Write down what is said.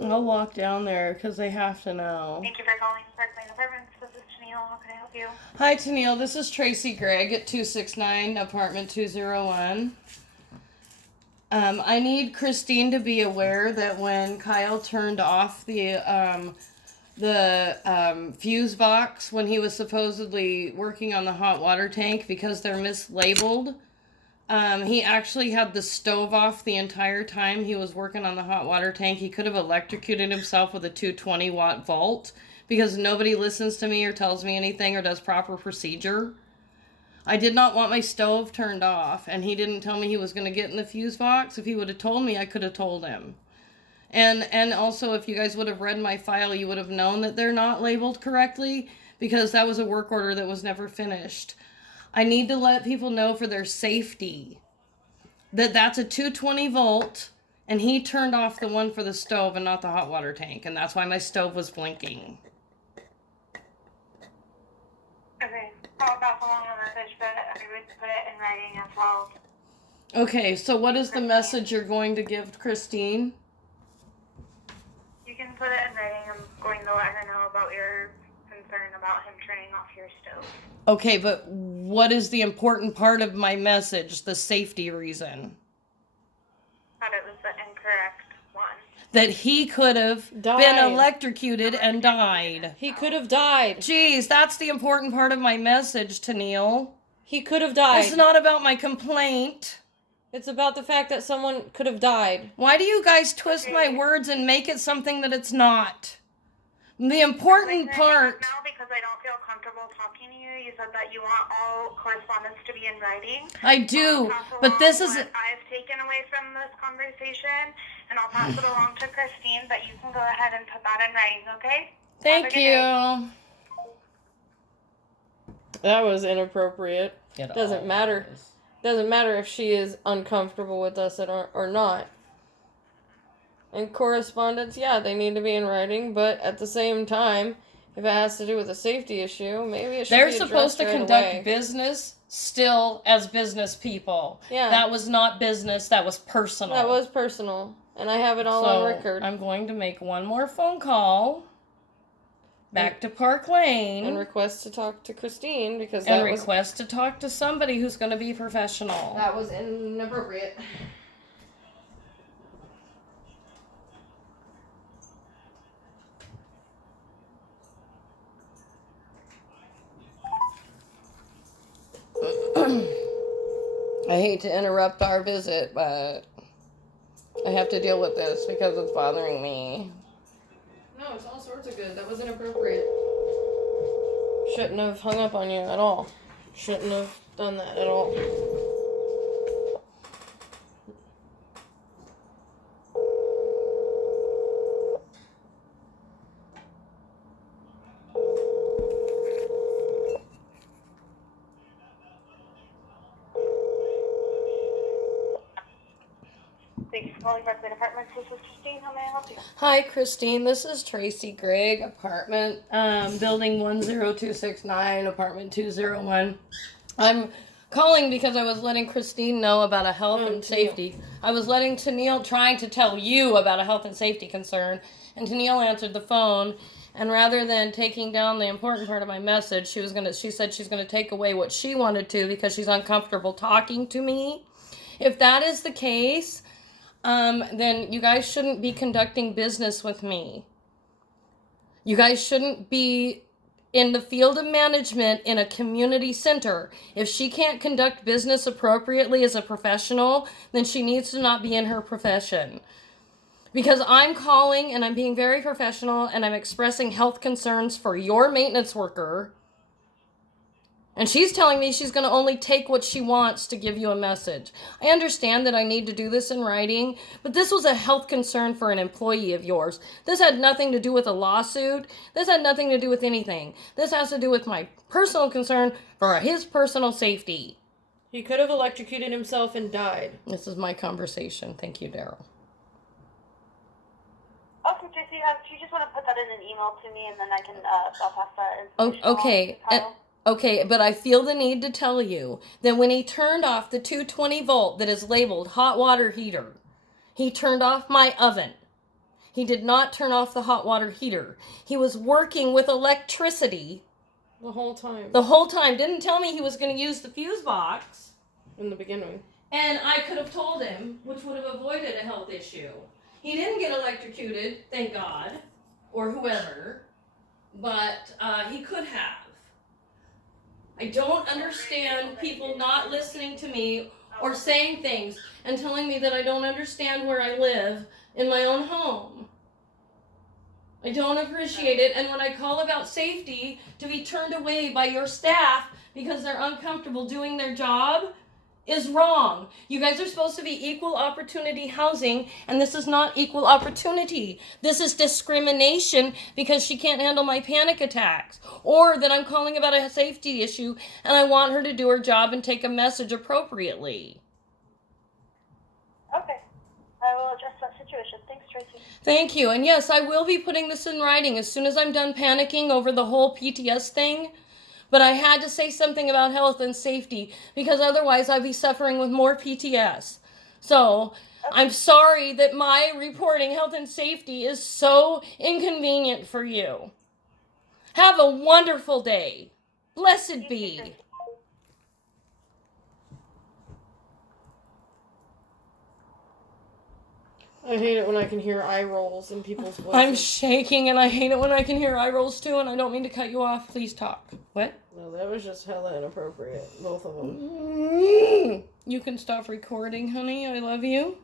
I'll walk down there because they have to know. Thank you for calling Parklane Apartments. This is Tennille. How can I help you? Hi, Tennille. This is Tracy Gregg at 269 apartment 201. I need Christine to be aware that when Kyle turned off the fuse box when he was supposedly working on the hot water tank because they're mislabeled, he actually had the stove off the entire time he was working on the hot water tank. He could have electrocuted himself with a 220 watt volt because nobody listens to me or tells me anything or does proper procedure. I did not want my stove turned off, and he didn't tell me he was going to get in the fuse box. If he would have told me, I could have told him. And also, if you guys would have read my file, you would have known that they're not labeled correctly because that was a work order that was never finished. I need to let people know for their safety that that's a 220 volt, and he turned off the one for the stove and not the hot water tank, and that's why my stove was blinking. Okay. I'll pass along the message, but I would put it in writing as well. Okay, so what is the message you're going to give Christine? You can put it in writing. I'm going to let her know about your concern about him turning off your stove. Okay, but what is the important part of my message, the safety reason? That it was the incorrect one. That he could have been electrocuted and died. He could have died. Jeez, that's the important part of my message, Tennille. He could have died. It's not about my complaint. It's about the fact that someone could have died. Why do you guys twist my words and make it something that it's not? The important part... Now, because I don't feel comfortable talking to you, you said that you want all correspondence to be in writing. I do, but this is... I've taken away from this conversation, and I'll pass it along to Christine, but you can go ahead and put that in writing, okay? Thank you. That was inappropriate. It Doesn't matter. Doesn't matter if she is uncomfortable with us or not. And correspondence, yeah, they need to be in writing, but at the same time, if it has to do with a safety issue, maybe it should They're be addressed supposed to right conduct away. business still as business people. Yeah. That was not business, that was personal. That was personal, and I have it all on record. I'm going to make one more phone call back to Parklane and request to talk to Christine because request to talk to somebody who's going to be professional. That was inappropriate. I hate to interrupt our visit, but I have to deal with this because it's bothering me. No, it's all sorts of good. That was inappropriate. Shouldn't have hung up on you at all. Shouldn't have done that at all. Thank you for calling Parklane Apartments. This is Christine. How may I help you? Hi, Christine. This is Tracy Gregg, apartment, building 10269, apartment 201. I'm calling because I was letting Christine know about a health and safety. I was letting Tennille, trying to tell you about a health and safety concern, and Tennille answered the phone. And rather than taking down the important part of my message, she said she's gonna take away what she wanted to because she's uncomfortable talking to me. If that is the case, then you guys shouldn't be conducting business with me. You guys shouldn't be in the field of management in a community center. If she can't conduct business appropriately as a professional, then she needs to not be in her profession. Because I'm calling and I'm being very professional and I'm expressing health concerns for your maintenance worker. And she's telling me she's going to only take what she wants to give you a message. I understand that I need to do this in writing, but this was a health concern for an employee of yours. This had nothing to do with a lawsuit. This had nothing to do with anything. This has to do with my personal concern for his personal safety. He could have electrocuted himself and died. This is my conversation. Thank you, Daryl. Okay, Tracy, do you just want to put that in an email to me, and then I can, I'll pass that Oh, information along okay. to Kyle? Okay, but I feel the need to tell you that when he turned off the 220 volt that is labeled hot water heater, he turned off my oven. He did not turn off the hot water heater. He was working with electricity The whole time. the whole time. Didn't tell me he was going to use the fuse box. In the beginning. And I could have told him, which would have avoided a health issue. He didn't get electrocuted, thank God, or whoever, but he could have. I don't understand people not listening to me or saying things and telling me that I don't understand where I live in my own home. I don't appreciate it, and when I call about safety to be turned away by your staff because they're uncomfortable doing their job is wrong. You guys are supposed to be equal opportunity housing, and this is not equal opportunity. This is discrimination because she can't handle my panic attacks, or that I'm calling about a safety issue and I want her to do her job and take a message appropriately. Okay. I will address that situation. Thanks, Tracy. Thank you. And yes, I will be putting this in writing as soon as I'm done panicking over the whole PTS thing. But I had to say something about health and safety because otherwise I'd be suffering with more PTS. So I'm sorry that my reporting health and safety is so inconvenient for you. Have a wonderful day. Blessed be. I hate it when I can hear eye rolls in people's voices. I'm shaking and I hate it when I can hear eye rolls too, and I don't mean to cut you off. Please talk. What? No, that was just hella inappropriate. Both of them. You can stop recording, honey. I love you.